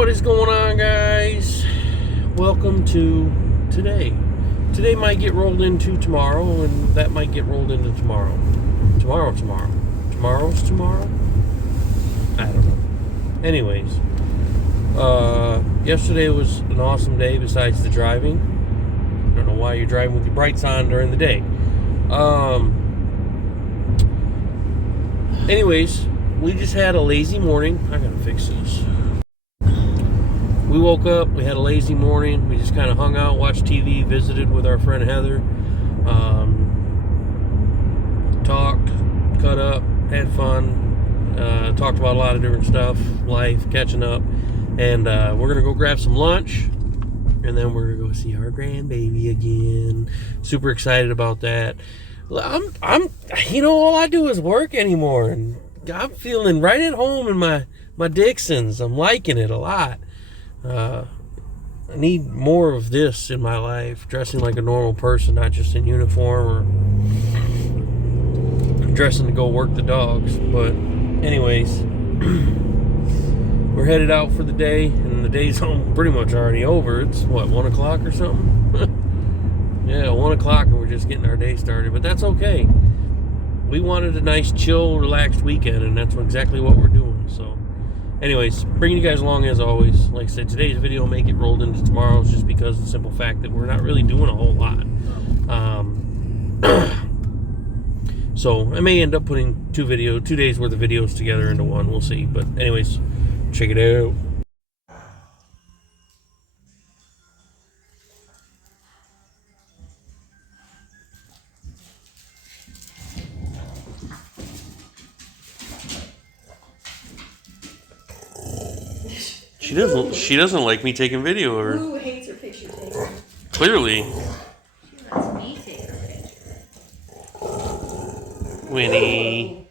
What is going on, guys? Welcome to today. Today might get rolled into tomorrow, and that might get rolled into tomorrow. Tomorrow's tomorrow? I don't know. Anyways, yesterday was an awesome day besides the driving. I don't know why you're driving with your brights on during the day. Anyways, we just had a lazy morning. I gotta fix this. We woke up, we had a lazy morning, we just kind of hung out, watched TV, visited with our friend Heather, talked, cut up, had fun, talked about a lot of different stuff, life, catching up, and we're going to go grab some lunch, and then we're going to go see our grandbaby again. Super excited about that. I'm all I do is work anymore, and I'm feeling right at home in my Dixons. I'm liking it a lot. I need more of this in my life, dressing like a normal person, not just in uniform or dressing to go work the dogs. But anyways, we're headed out for the day, and the day's pretty much already over. It's what, 1 o'clock or something? Yeah, 1 o'clock, and we're just getting our day started, but that's okay. We wanted a nice, chill, relaxed weekend, and that's exactly what we're doing. So anyways, bringing you guys along as always. Like I said, today's video may get rolled into tomorrow's just because of the simple fact that we're not really doing a whole lot. So I may end up putting 2 days worth of videos together into one. We'll see. But anyways, check it out. She doesn't like me taking video of her. Who hates her picture taken? Clearly. She lets me take her picture. Winnie.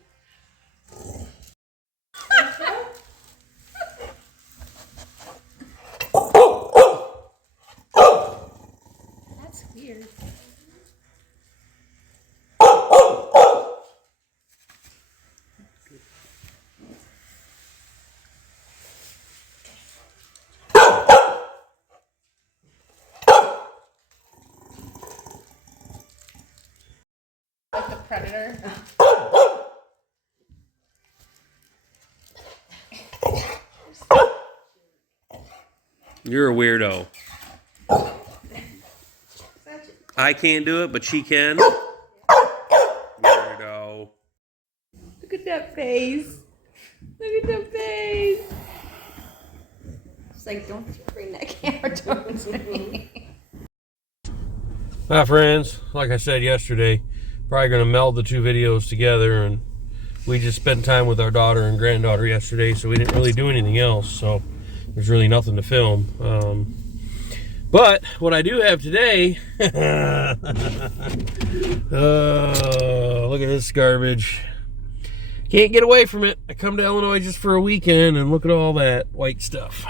That's weird. Like the predator. You're a weirdo. I can't do it, but she can. Weirdo. Look at that face. Look at that face. It's like, don't bring that camera towards me. Hi friends, like I said yesterday, probably going to meld the 2 videos together, and we just spent time with our daughter and granddaughter yesterday, so we didn't really do anything else, so there's really nothing to film. But what I do have today, oh, look at this garbage. Can't get away from it. I come to Illinois just for a weekend, and look at all that white stuff.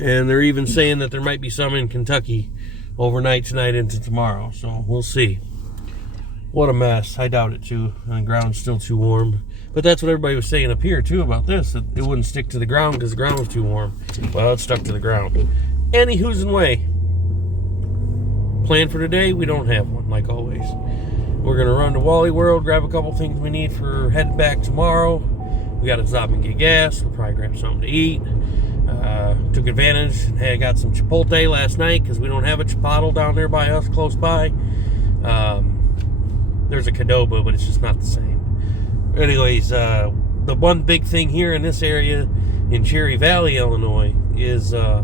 And they're even saying that there might be some in Kentucky overnight tonight into tomorrow, so we'll see. What a mess. I doubt it too. The ground's still too warm. But that's what everybody was saying up here too about this, that it wouldn't stick to the ground because the ground was too warm. Well, it stuck to the ground. Any who's and way. Plan for today, we don't have one, like always. We're gonna run to Wally World, grab a couple things we need for heading back tomorrow. We gotta stop and get gas. We'll probably grab something to eat. Took advantage. Hey, I got some Chipotle last night because we don't have a Chipotle down there by us, close by. There's a Qdoba, but it's just not the same. Anyways, the one big thing here in this area in Cherry Valley, Illinois, is at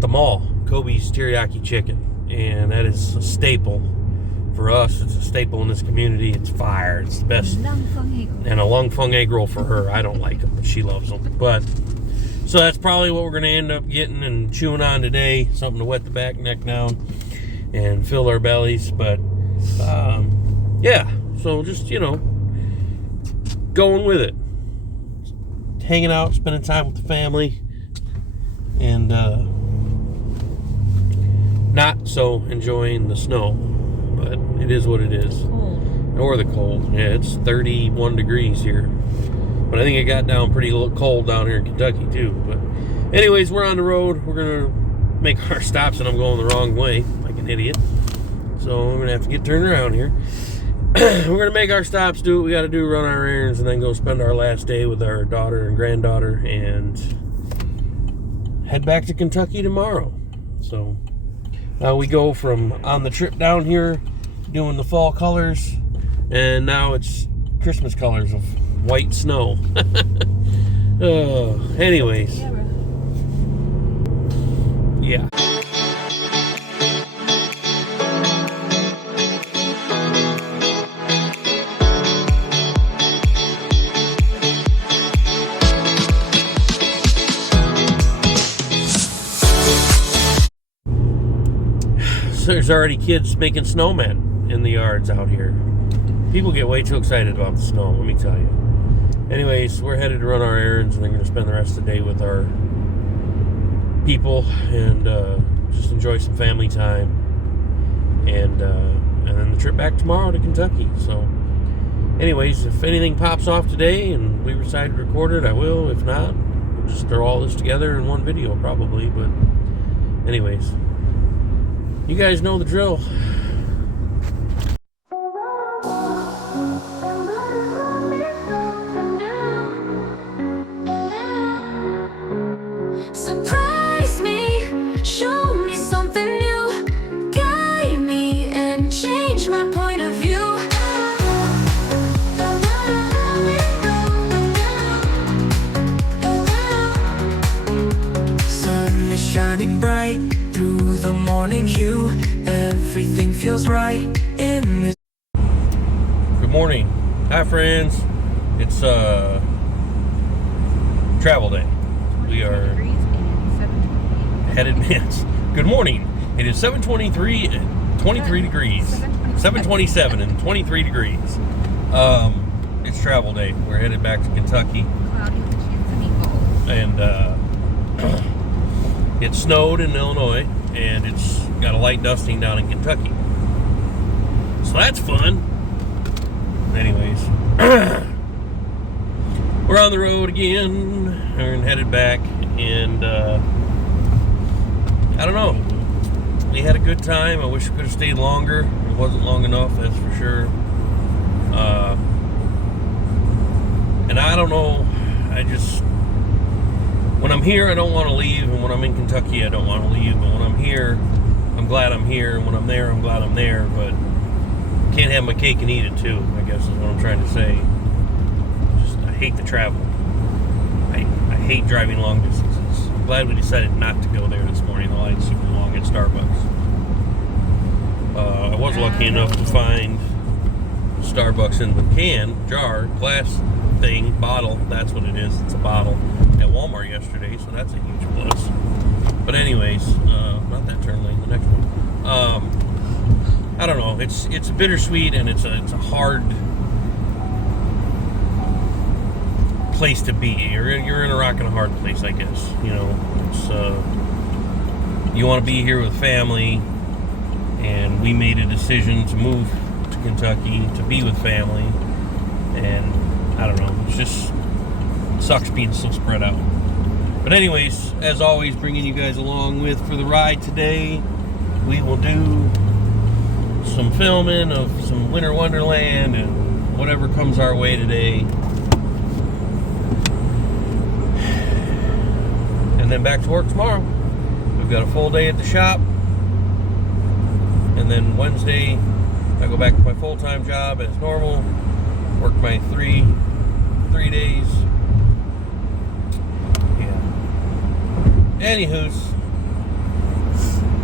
the mall, Kobe's Teriyaki Chicken, and that is a staple for us. It's a staple in this community. It's fire. It's the best. And a Lung Fung egg roll for her. I don't like them, but she loves them. But so that's probably what we're going to end up getting and chewing on today. Something to wet the back neck down and fill our bellies. But yeah, so just, going with it, hanging out, spending time with the family, and not so enjoying the snow, but it is what it is. Cold. Or the cold. Yeah, it's 31 degrees here. But I think it got down pretty cold down here in Kentucky too. But anyways, we're on the road. We're gonna make our stops, and I'm going the wrong way like an idiot. So we're gonna have to get turned around here. We're gonna make our stops, do what we gotta do, run our errands, and then go spend our last day with our daughter and granddaughter, and head back to Kentucky tomorrow. So we go from on the trip down here doing the fall colors, and now it's Christmas colors of white snow. Anyways, yeah. So there's already kids making snowmen in the yards out here. People get way too excited about the snow, let me tell you. Anyways, we're headed to run our errands, and then we're going to spend the rest of the day with our people and just enjoy some family time. And then the trip back tomorrow to Kentucky. So anyways, if anything pops off today and we decide to record it, I will. If not, we'll just throw all this together in one video probably. But anyways, you guys know the drill. Surprise me, show me something new, guide me and change my point of view. Sun is shining bright through the morning hue. Everything feels right in this. Good morning. Hi friends. It's travel day. We are headed, yes. Good morning. It is 7:23 and 23 degrees. 7:27 and 23 degrees. It's travel day. We're headed back to Kentucky. Cloudy with a chance of meatballs. And it snowed in Illinois, and it's got a light dusting down in Kentucky. So that's fun. Anyways, we're on the road again. We're headed back, and I don't know. We had a good time. I wish we could have stayed longer. It wasn't long enough, that's for sure. And I don't know. When I'm here, I don't want to leave, and when I'm in Kentucky, I don't want to leave. But when I'm here, I'm glad I'm here, and when I'm there, I'm glad I'm there. But can't have my cake and eat it too, I guess is what I'm trying to say. I hate the travel. I hate driving long distances. I'm glad we decided not to go there this morning. The line's super long at Starbucks. I was lucky enough to find Starbucks in the jar, glass thing, bottle. That's what it is. It's a bottle at Walmart yesterday, so that's a huge plus. But anyways, not that turn lane, the next one. I don't know. It's bittersweet, and it's a hard place to be. You're in a rock and a hard place, I guess. You know, it's you want to be here with family, and we made a decision to move to Kentucky to be with family, and I don't know. It just sucks being so spread out. But anyways, as always, bringing you guys along for the ride today. We will do some filming of some Winter Wonderland and whatever comes our way today. And then back to work tomorrow. We've got a full day at the shop. And then Wednesday, I go back to my full-time job as normal. Work my three days. Yeah. Anywho's,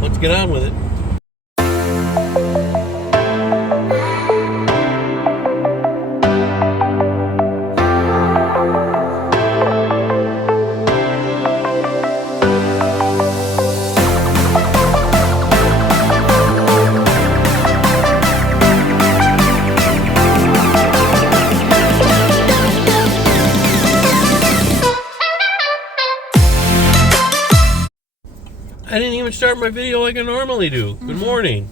let's get on with it. I didn't even start my video like I normally do. Good morning.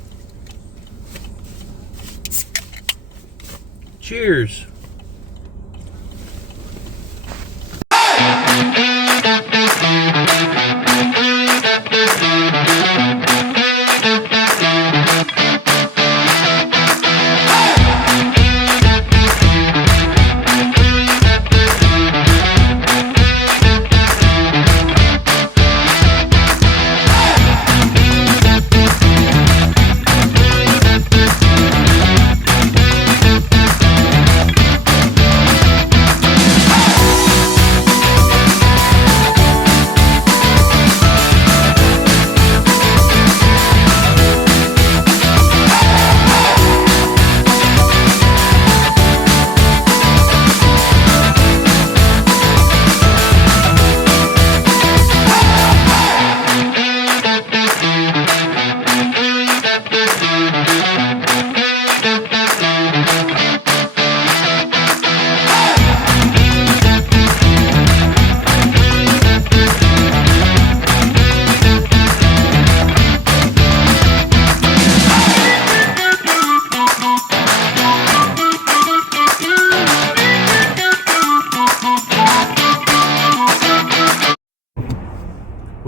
Cheers.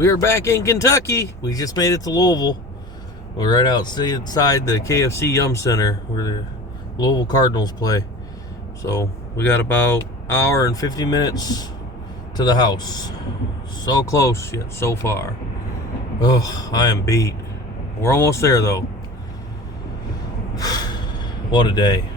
We are back in Kentucky. We just made it to Louisville. We're right outside the KFC Yum Center where the Louisville Cardinals play. So we got about an hour and 50 minutes to the house. So close yet so far. Oh, I am beat. We're almost there though. What a day.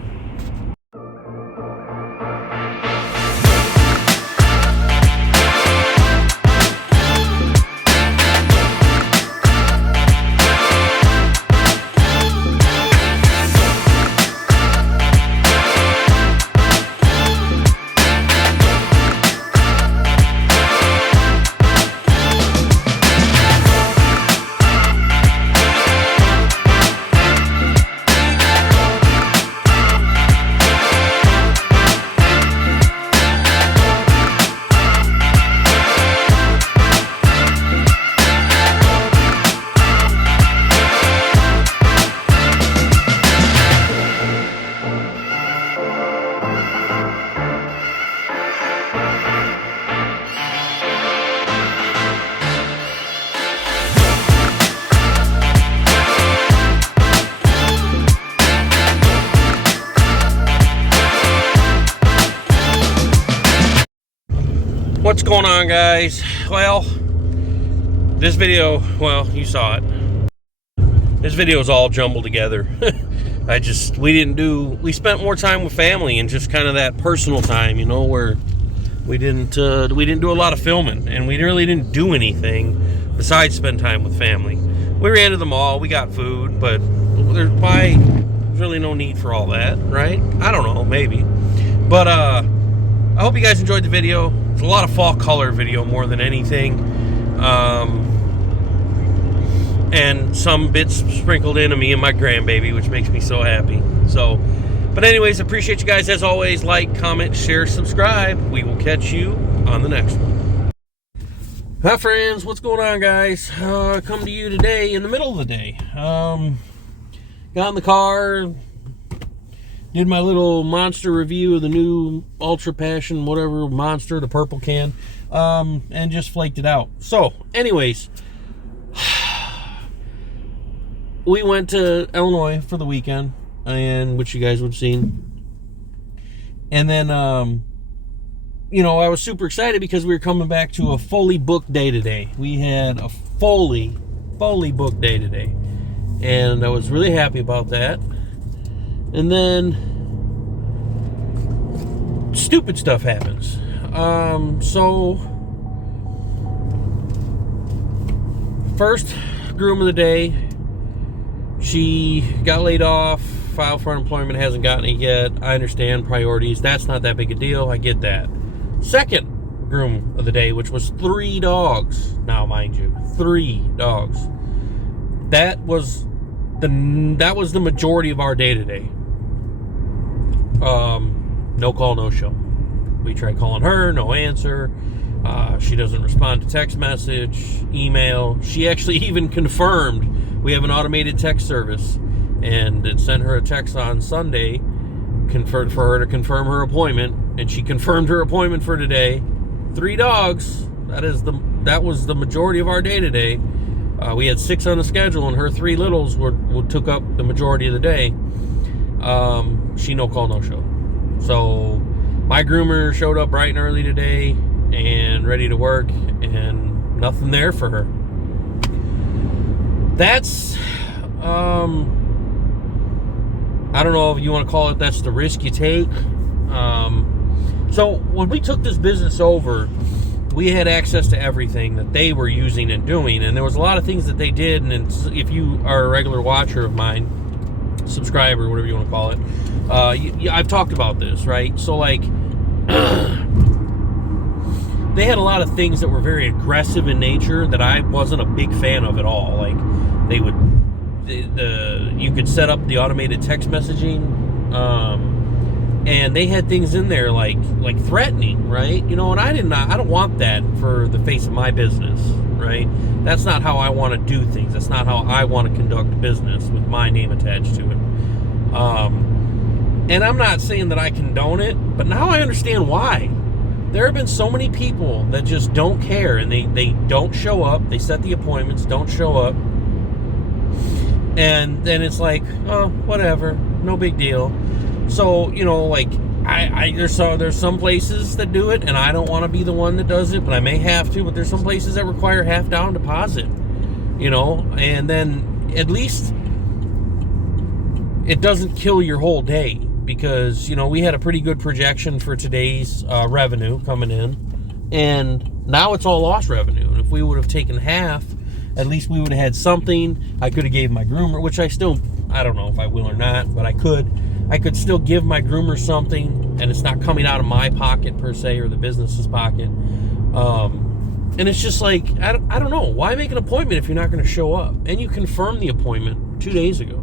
What's going on, guys? Well, this video, well, you saw it. This video is all jumbled together. We spent more time with family and just kind of that personal time, you know, where we didn't do a lot of filming, and we really didn't do anything besides spend time with family. We ran to the mall, we got food, but there's really no need for all that, right? I don't know, maybe. But I hope you guys enjoyed the video. It's a lot of fall color video more than anything. And some bits sprinkled in of me and my grandbaby, which makes me so happy. So, but anyways, appreciate you guys as always. Like, comment, share, subscribe. We will catch you on the next one. Hi friends, what's going on, guys? Come to you today in the middle of the day. Got in the car, did my little monster review of the new Ultra Passion, whatever, monster, the purple can, and just flaked it out. So, anyways, we went to Illinois for the weekend, and which you guys would have seen. And then, you know, I was super excited because we were coming back to a fully booked day today. We had a fully booked day today, and I was really happy about that. And then stupid stuff happens. So first groom of the day, she got laid off, filed for unemployment, hasn't gotten it yet. I understand priorities. That's not that big a deal. I get that. Second groom of the day, which was 3 dogs. Now, mind you, 3 dogs. That was the majority of our day today. No call, no show. We tried calling her, no answer. She doesn't respond to text message, email. She actually even confirmed we have an automated text service, and it sent her a text on Sunday for her to confirm her appointment, and she confirmed her appointment for today. 3 dogs. That was the majority of our day today. We had 6 on the schedule, and her 3 littles took up the majority of the day. She no call, no show. So my groomer showed up bright and early today and ready to work, and nothing there for her. That's I don't know if you want to call it, that's the risk you take. So when we took this business over, we had access to everything that they were using and doing, and there was a lot of things that they did. And if you are a regular watcher of mine, subscriber, whatever you want to call it, I've talked about this, right? So like they had a lot of things that were very aggressive in nature that I wasn't a big fan of at all. Like they would, you could set up the automated text messaging, and they had things in there like threatening, right? You know, and I don't want that for the face of my business, right? That's not how I want to do things. That's not how I want to conduct business with my name attached to it. And I'm not saying that I condone it, but now I understand why. there have been so many people that just don't care, and they don't show up. They set the appointments, don't show up. And then it's like, oh, whatever, no big deal. So, you know, like, there's some places that do it, and I don't want to be the one that does it, but I may have to. But there's some places that require half down deposit, you know, and then at least it doesn't kill your whole day, because, you know, we had a pretty good projection for today's revenue coming in, and now it's all lost revenue. And if we would have taken half, at least we would have had something. I could have gave my groomer, which I don't know if I will or not, but I could still give my groomer something, and it's not coming out of my pocket per se, or the business's pocket. And it's just like, I don't know. Why make an appointment if you're not going to show up? And you confirmed the appointment 2 days ago.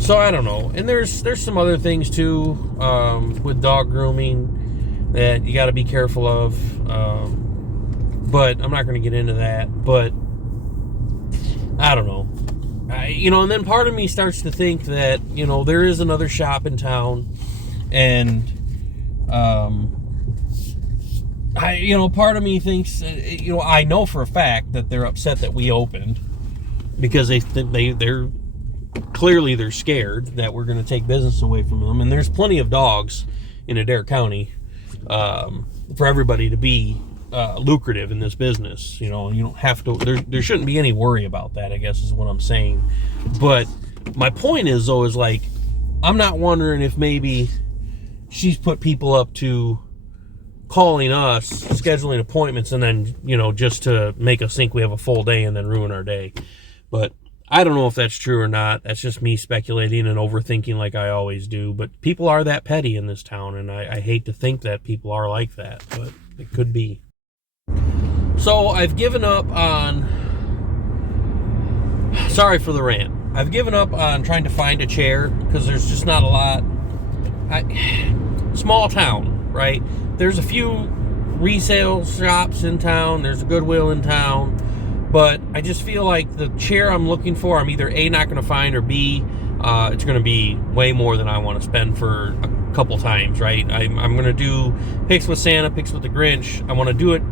So I don't know. And there's some other things too, with dog grooming that you got to be careful of. But I'm not going to get into that. But I don't know. You know, and then part of me starts to think that, you know, there is another shop in town, and part of me thinks, you know, I know for a fact that they're upset that we opened, because they're clearly scared that we're going to take business away from them. And there's plenty of dogs in Adair County for everybody to be lucrative in this business. You know, you don't have to, there shouldn't be any worry about that, I guess is what I'm saying. But my point is, though, is like, I'm not wondering if maybe she's put people up to calling us, scheduling appointments, and then, you know, just to make us think we have a full day and then ruin our day. But I don't know if that's true or not. That's just me speculating and overthinking like I always do. But people are that petty in this town, and I hate to think that people are like that, but it could be. So I've given up on, sorry for the rant, I've given up on trying to find a chair, because there's just not a lot. Small town, right? There's a few resale shops in town, there's a Goodwill in town, but I just feel like the chair I'm looking for, I'm either A, not going to find, or B, it's going to be way more than I want to spend for a couple times, right? I'm going to do Picks with Santa, Picks with the Grinch. I want to do it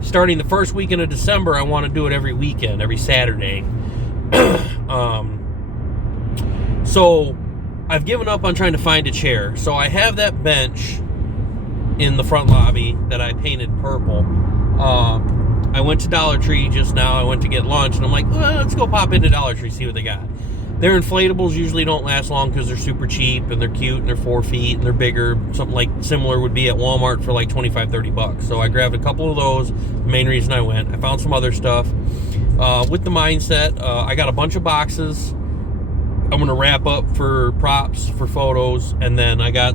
starting the first weekend of December. I want to do it every weekend, every Saturday. So I've given up on trying to find a chair. So I have that bench in the front lobby that I painted purple. I went to Dollar Tree just now. I went to get lunch, and I'm like, let's go pop into Dollar Tree, see what they got. Their inflatables usually don't last long because they're super cheap, and they're cute, and they're 4 feet, and they're bigger. Something like similar would be at Walmart for like $25-$30. So I grabbed a couple of those. The main reason I went. I found some other stuff. With the mindset, I got a bunch of boxes I'm going to wrap up for props, for photos, and then I got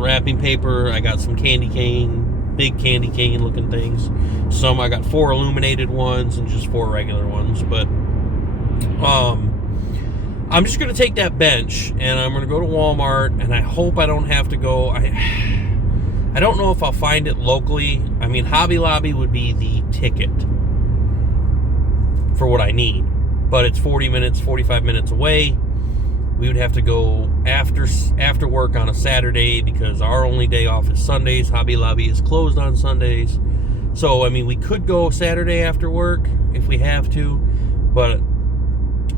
wrapping paper. I got some candy cane, big candy cane looking things. I got 4 illuminated ones and just 4 regular ones. But I'm just going to take that bench, and I'm going to go to Walmart, and I hope I don't have to go. I don't know if I'll find it locally. I mean, Hobby Lobby would be the ticket for what I need, but it's 45 minutes away. We would have to go after work on a Saturday, because our only day off is Sundays. Hobby Lobby is closed on Sundays. So, I mean, we could go Saturday after work if we have to, but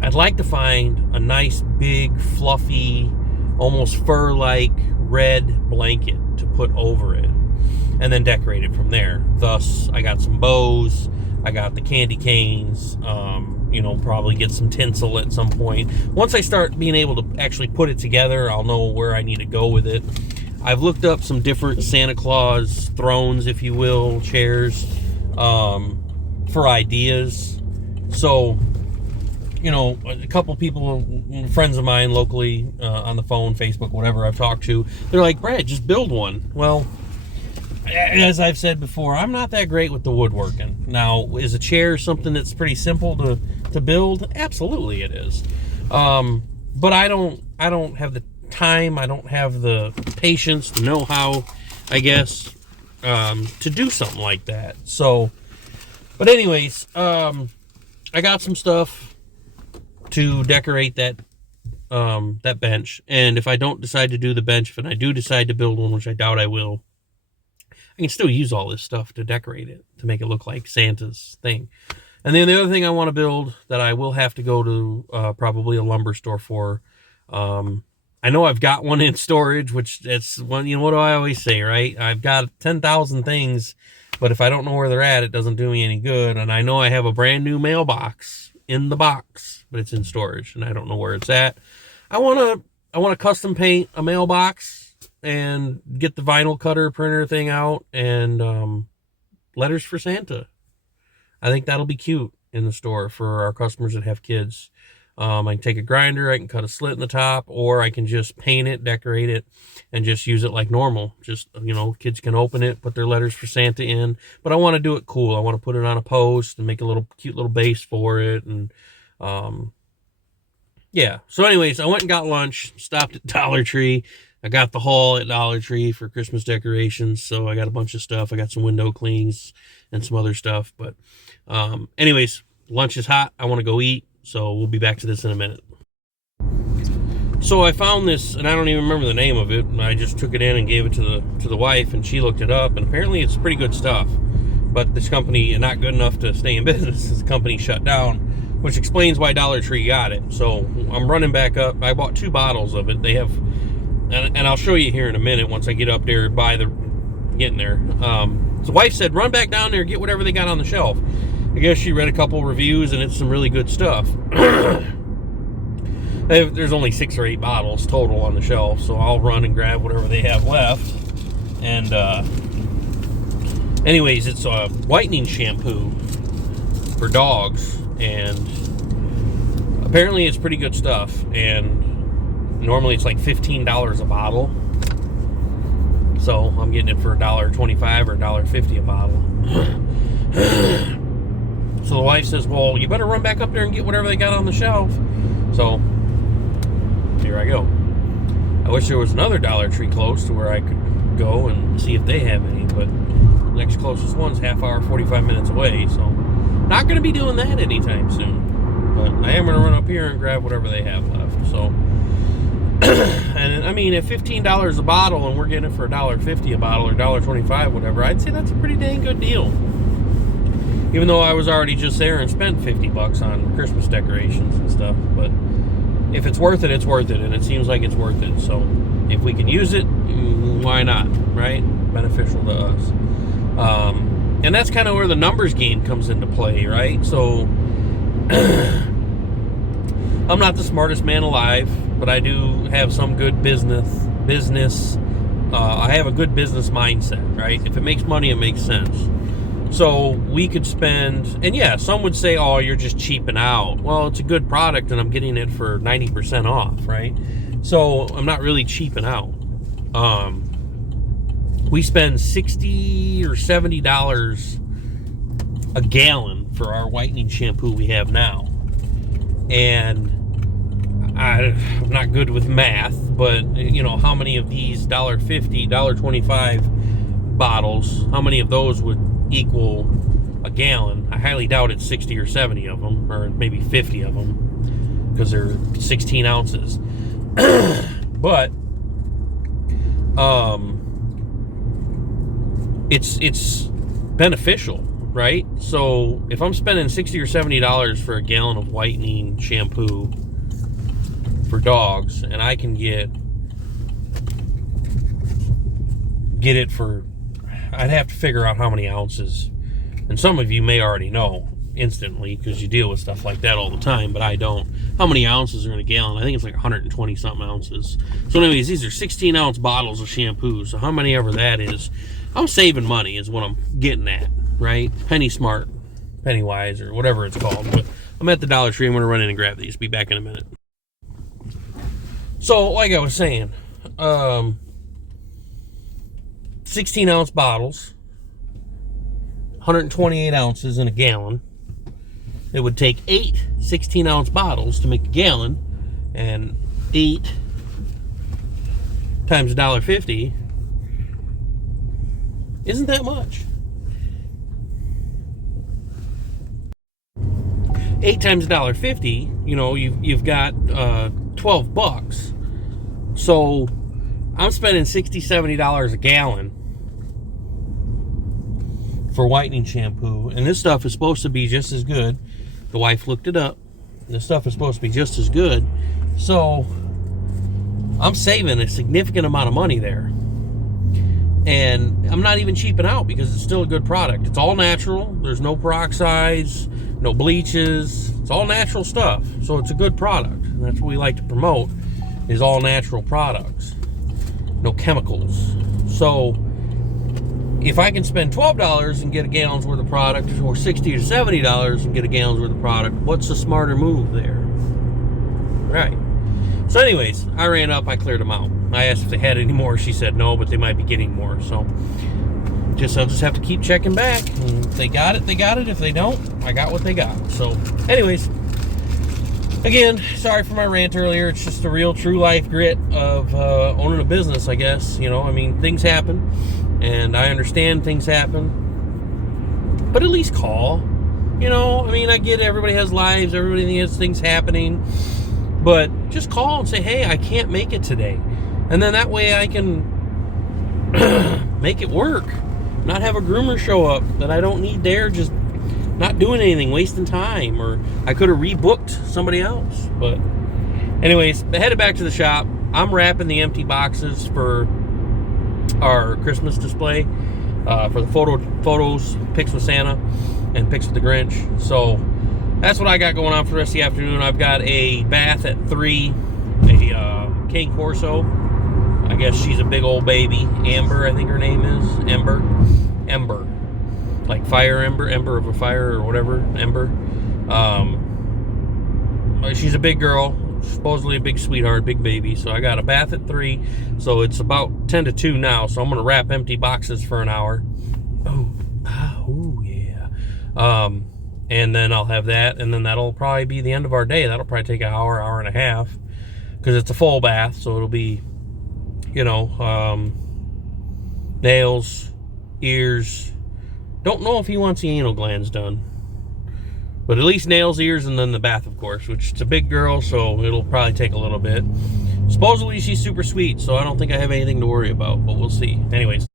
I'd like to find a nice, big, fluffy, almost fur-like red blanket to put over it, and then decorate it from there. Thus, I got some bows, I got the candy canes, probably get some tinsel at some point. Once I start being able to actually put it together, I'll know where I need to go with it. I've looked up some different Santa Claus thrones, if you will, chairs, for ideas. So, a couple people, friends of mine locally, on the phone, Facebook, whatever I've talked to, they're like, Brad, just build one. Well, as I've said before, I'm not that great with the woodworking. Now, is a chair something that's pretty simple to build? Absolutely it is. But I don't have the time, I don't have the patience, the know-how, I guess, to do something like that. So, but anyways, I got some stuff to decorate that that bench. And if I don't decide to do the bench, if I do decide to build one, which I doubt I will, I can still use all this stuff to decorate it, to make it look like Santa's thing. And then the other thing I want to build that I will have to go to probably a lumber store for, I know I've got one in storage, which it's one, what do I always say, right? I've got 10,000 things, but if I don't know where they're at, it doesn't do me any good. And I know I have a brand new mailbox in the box, but it's in storage and I don't know where it's at. I want to custom paint a mailbox and get the vinyl cutter printer thing out and letters for Santa. I think that'll be cute in the store for our customers that have kids. I can take a grinder, I can cut a slit in the top, or I can just paint it, decorate it, and just use it like normal. Just, kids can open it, put their letters for Santa in. But I want to do it cool. I want to put it on a post and make a cute little base for it. And, yeah. So anyways, I went and got lunch, stopped at Dollar Tree. I got the haul at Dollar Tree for Christmas decorations. So I got a bunch of stuff. I got some window clings and some other stuff. But anyways, lunch is hot. I want to go eat. So we'll be back to this in a minute. So I found this, and I don't even remember the name of it. I just took it in and gave it to the wife, and she looked it up, and apparently it's pretty good stuff. But this company, not good enough to stay in business. This company shut down, which explains why Dollar Tree got it. So I'm running back up. I bought 2 bottles of it. They have, and I'll show you here in a minute once I get up there getting there. So the wife said, run back down there, get whatever they got on the shelf. I guess she read a couple reviews and it's some really good stuff. There's only 6 or 8 bottles total on the shelf, so I'll run and grab whatever they have left. And anyways, it's a whitening shampoo for dogs, and apparently it's pretty good stuff. And normally it's like $15 a bottle, so I'm getting it for $1.25 or $1.50 a bottle. So the wife says, well, you better run back up there and get whatever they got on the shelf. So here I go. I wish there was another Dollar Tree close to where I could go and see if they have any, but the next closest one's half hour, 45 minutes away, so not going to be doing that anytime soon. But I am going to run up here and grab whatever they have left. So, and I mean, at $15 a bottle and we're getting it for $1.50 a bottle or $1.25, whatever, I'd say that's a pretty dang good deal. Even though I was already just there and spent $50 on Christmas decorations and stuff. But if it's worth it, it's worth it. And it seems like it's worth it. So if we can use it, why not, right? Beneficial to us. And that's kind of where the numbers game comes into play, right? So I'm not the smartest man alive, but I do have some good business. I have a good business mindset, right? If it makes money, it makes sense. So we could spend, and yeah, some would say, oh, you're just cheaping out. Well, it's a good product and I'm getting it for 90% off, right? So I'm not really cheaping out. We spend $60 or $70 a gallon for our whitening shampoo we have now. And I'm not good with math, but how many of these $1.50, $1.25 bottles, how many of those would equal a gallon? I highly doubt it's 60 or 70 of them, or maybe 50 of them, because they're 16 ounces. But it's beneficial, right? So if I'm spending $60 or $70 for a gallon of whitening shampoo for dogs, and I can get it for, I'd have to figure out how many ounces. And some of you may already know instantly because you deal with stuff like that all the time, but I don't. How many ounces are in a gallon? I think it's like 120 something ounces. So anyways, these are 16 ounce bottles of shampoo. So how many ever that is, I'm saving money is what I'm getting at, right? Penny smart, penny wise, or whatever it's called. But I'm at the Dollar Tree. I'm going to run in and grab these. Be back in a minute. So like I was saying, 16 ounce bottles, 128 ounces in a gallon. It would take 8 16 ounce bottles to make a gallon, and 8 times $1.50 isn't that much. 8 times $1.50, you've got 12 bucks. So I'm spending $60, $70 a gallon for whitening shampoo. And this stuff is supposed to be just as good. The wife looked it up. This stuff is supposed to be just as good. So I'm saving a significant amount of money there. And I'm not even cheaping out because it's still a good product. It's all natural. There's no peroxides, no bleaches. It's all natural stuff. So it's a good product. And that's what we like to promote, is all natural products. No chemicals. So if I can spend $12 and get a gallon's worth of product, or $60 to $70 and get a gallon's worth of product, what's the smarter move there? Right. So anyways, I ran up, I cleared them out. I asked if they had any more. She said no, but they might be getting more. So I'll just have to keep checking back. And if they got it, they got it. If they don't, I got what they got. So anyways, again, sorry for my rant earlier. It's just the real true life grit of owning a business, I guess. You know, I mean, things happen. And I understand things happen, but at least call. You know, I mean, I get everybody has lives, everybody has things happening, but just call and say, hey, I can't make it today. And then that way I can make it work. Not have a groomer show up that I don't need there, just not doing anything, wasting time. Or I could have rebooked somebody else. But anyways, I headed back to the shop. I'm wrapping the empty boxes for our Christmas display, for the photos, pics with Santa and pics with the Grinch. So that's what I got going on for the rest of the afternoon. I've got a bath at 3, a Cane Corso. I guess she's a big old baby. Amber, I think her name is. Ember. Like fire ember of a fire or whatever, ember. She's a big girl. Supposedly a big sweetheart, big baby. So I got a bath at 3. So it's about 10 to 2 now. So I'm going to wrap empty boxes for an hour. Oh, yeah. And then I'll have that. And then that'll probably be the end of our day. That'll probably take an hour, hour and a half. Because it's a full bath. So it'll be, you know, nails, ears. Don't know if he wants the anal glands done. But at least nails, ears, and then the bath, of course, which it's a big girl, so it'll probably take a little bit. Supposedly she's super sweet, so I don't think I have anything to worry about, but we'll see. Anyways.